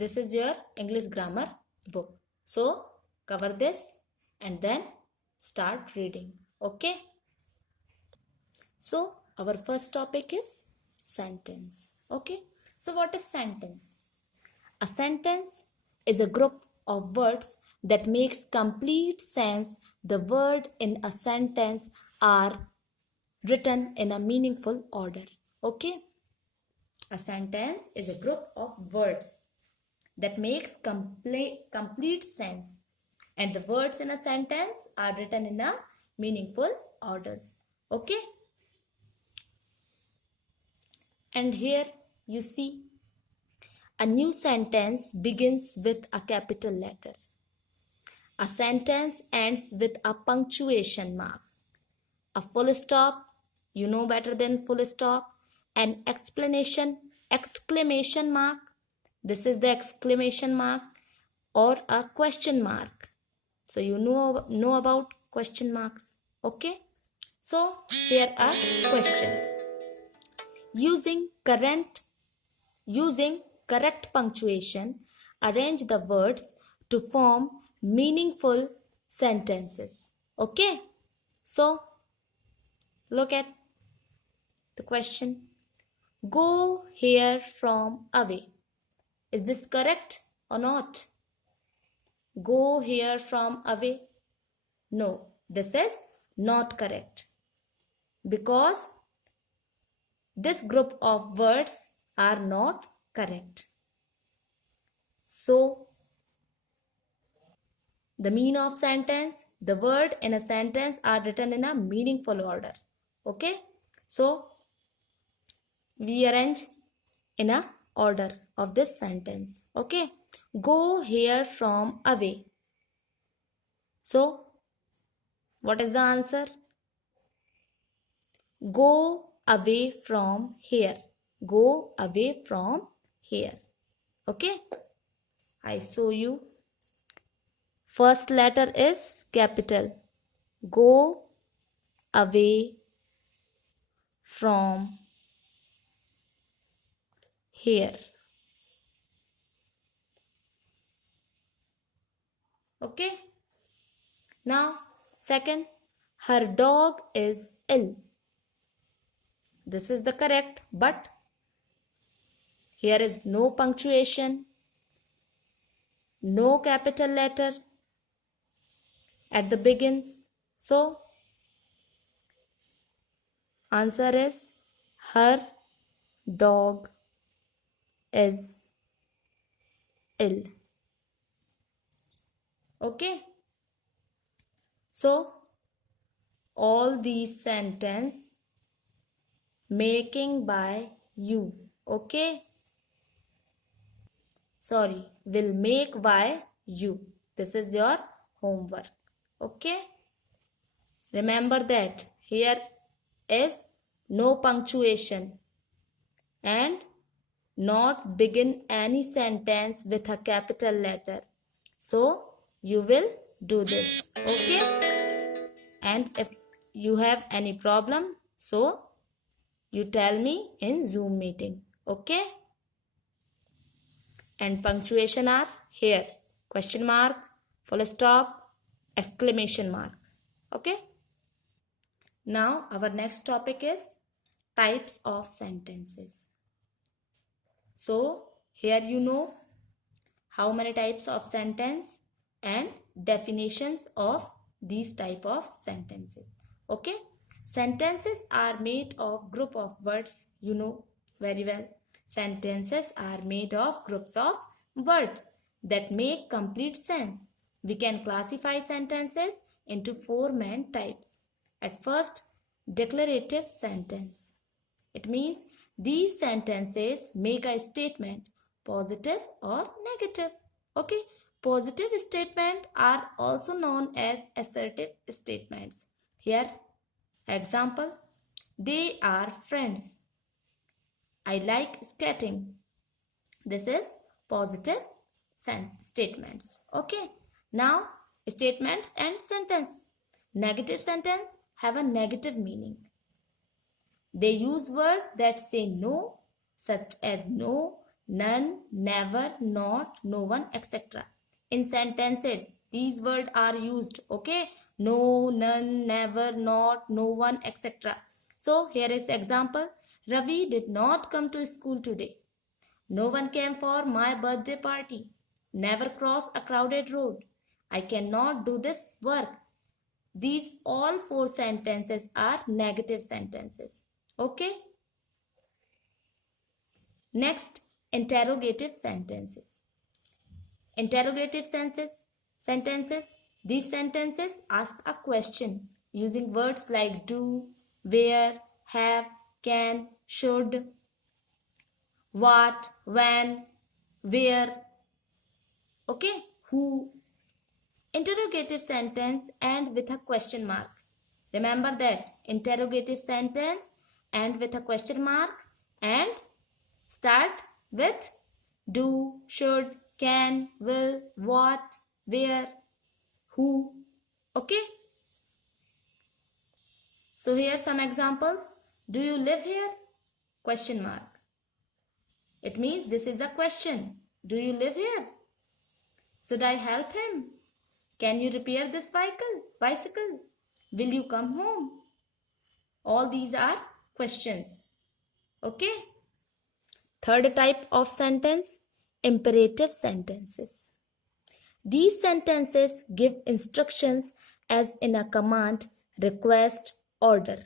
this is your English grammar book. So cover this and then start reading. Okay. So our first topic is sentence. Okay. So what is sentence? A sentence is a group of words that makes complete sense. The word in a sentence are written in a meaningful order. Okay. A sentence is a group of words that makes complete sense, and the words in a sentence are written in a meaningful orders. Okay. And here you see a new sentence begins with a capital letter. A sentence ends with a punctuation mark. A full stop, you know better than full stop. An exclamation mark. This is the exclamation mark, or a question mark. So you know about question marks. Okay. So here a question. Using correct punctuation, arrange the words to form meaningful sentences. Okay. So look at the question. Go here from away. Is this correct or not? Go here from away. No, this is not correct, because this group of words are not correct. So the meaning of sentence, the word in a sentence are written in a meaningful order. Okay. So we arrange in a order of this sentence. Okay. Go here from away. So what is the answer? Go away from here. Go away from here. Okay. I show you. First letter is capital. Go away from here. Okay. Now second, her dog is ill. This is the correct, but here is no punctuation, no capital letter at the begins. So answer is her dog is ill. Okay. So all these sentence making by you. Okay. Sorry, will make by you. This is your homework. Okay. Remember that here is no punctuation and not begin any sentence with a capital letter. So you will do this. Okay. And if you have any problem, so you tell me in Zoom meeting. Okay. And punctuation are here. Question mark, full stop, exclamation mark. Okay. Now our next topic is types of sentences. So here you know how many types of sentence and definitions of these type of sentences. Okay. Sentences are made of group of words. You know very well. Sentences are made of groups of words that make complete sense. We can classify sentences into four main types. At first, declarative sentence. It means these sentences make a statement, positive or negative. Okay. Positive statements are also known as assertive statements. Here, example, they are friends. I like skating. This is positive statements. Okay. Now, statements and sentence. Negative sentence have a negative meaning. They use words that say no, such as no, none, never, not, no one, etc. In sentences, these words are used. Okay, no, none, never, not, no one, etc. So here is example. Ravi did not come to school today. No one came for my birthday party. Never cross a crowded road. I cannot do this work. These all 4 sentences are negative sentences. Okay. Next, interrogative sentences. Interrogative sentences. These sentences ask a question using words like do, where, have, can, should, what, when, where, okay, who. Interrogative sentence end with a question mark. Remember that interrogative sentence end with a question mark and start with do, should, can, will, what, where, who. Okay. So here some examples. Do you live here? Question mark. It means this is a question. Do you live here? Should I help him? Can you repair this bicycle? Will you come home? All these are questions. Okay. Third type of sentence, imperative sentences. These sentences give instructions as in a command, request, order.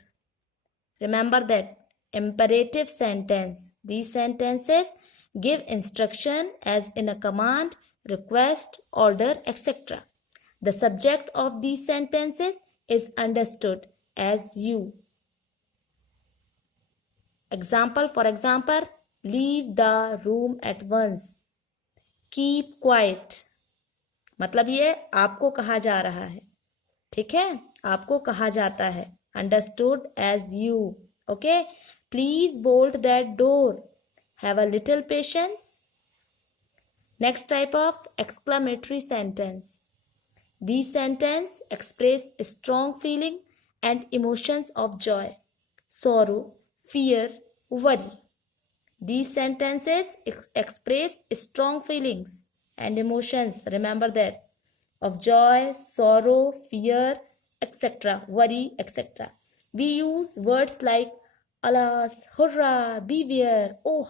Remember that imperative sentence. These sentences give instruction as in a command, request, order, etc. The subject of these sentences is understood as you. For example, leave the room at once. Keep quiet. मतलब ये आपको कहा जा रहा है. ठीक है, आपको कहा जाता है. Understood as you. Okay. Please bolt that door. Have a little patience. Next type of exclamatory sentence. These sentences express strong feeling and emotions of joy, sorrow, fear, worry. These sentences express strong feelings and emotions, remember that, of joy, sorrow, fear, etc., worry, etc. We use words like alas, hurrah, beware, oh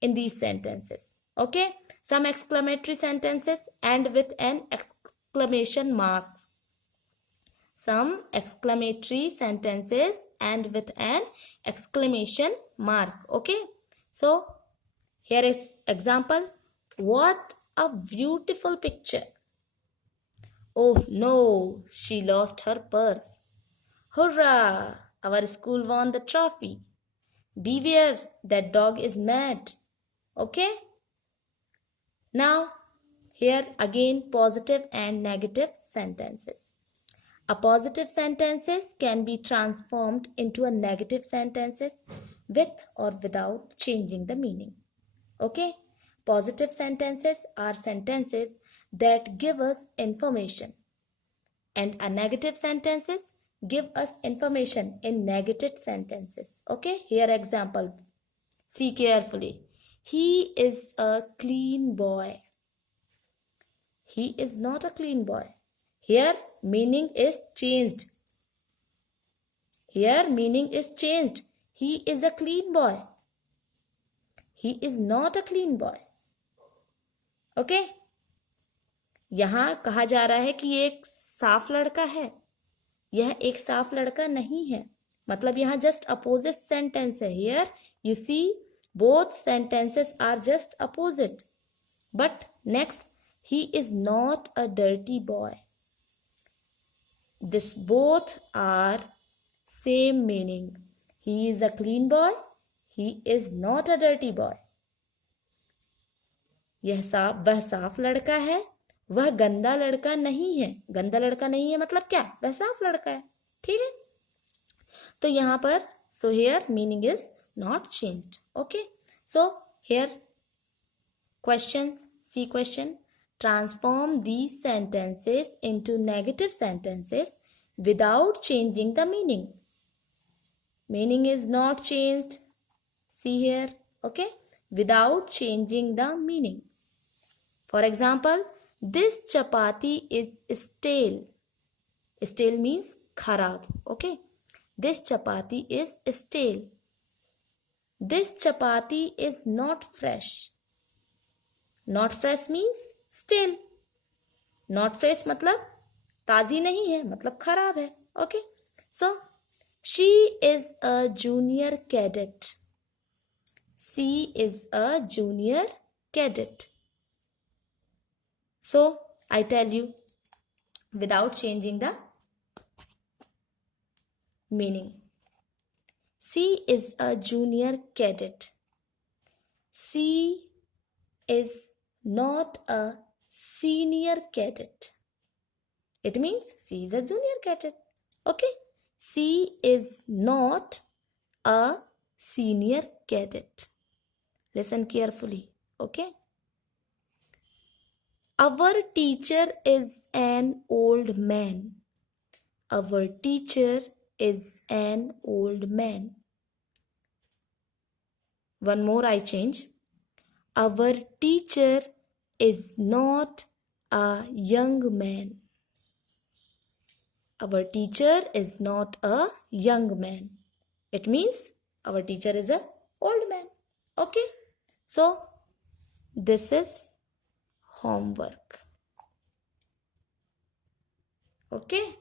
in these sentences. Okay, some exclamatory sentences end with an exclamation mark. Some exclamatory sentences end with an exclamation mark. Okay, so here is example. What a beautiful picture. Oh no, she lost her purse. Hurrah, our school won the trophy. Beware, that dog is mad. Okay, now here again positive and negative sentences. A positive sentences can be transformed into a negative sentences with or without changing the meaning. Okay, positive sentences are sentences that give us information, and a negative sentences give us information in negative sentences. Okay, here example. See carefully. He is a clean boy. He is not a clean boy. Here meaning is changed. Here meaning is changed. He is a clean boy. He is not a clean boy. Okay? यहाँ कहा जा रहा है कि ये एक साफ लड़का है. यह एक साफ लड़का नहीं है. मतलब यहाँ just opposite sentence है. Here you see both sentences are just opposite. But next, he is not a dirty boy. This both are same meaning. He is a clean boy. He is not a dirty boy. वह साफ लड़का है. वह गंदा लड़का नहीं है. गंदा लड़का नहीं है मतलब क्या? वह साफ लड़का है. ठीक है. तो यहाँ पर so here meaning is not changed. Okay. So here questions. See question. Transform these sentences into negative sentences without changing the meaning. Meaning is not changed. See here. Okay. without changing the meaning. For example, this chapati is stale. Stale means kharab. Okay. This chapati is stale. This chapati is not fresh. Not fresh means stale. Not fresh मतलब ताजी नहीं है, मतलब खराब है. Okay. So, she is a junior cadet. She is a junior cadet. So, I tell you without changing the meaning. She is a junior cadet. She is not a senior cadet. It means she is a junior cadet. Okay. She is not a senior cadet. Listen carefully. Okay. Our teacher is an old man. Our teacher is an old man. One more I change. Our teacher is not a young man. Our teacher is not a young man. It means our teacher is an old man. Okay. So, this is homework. Okay.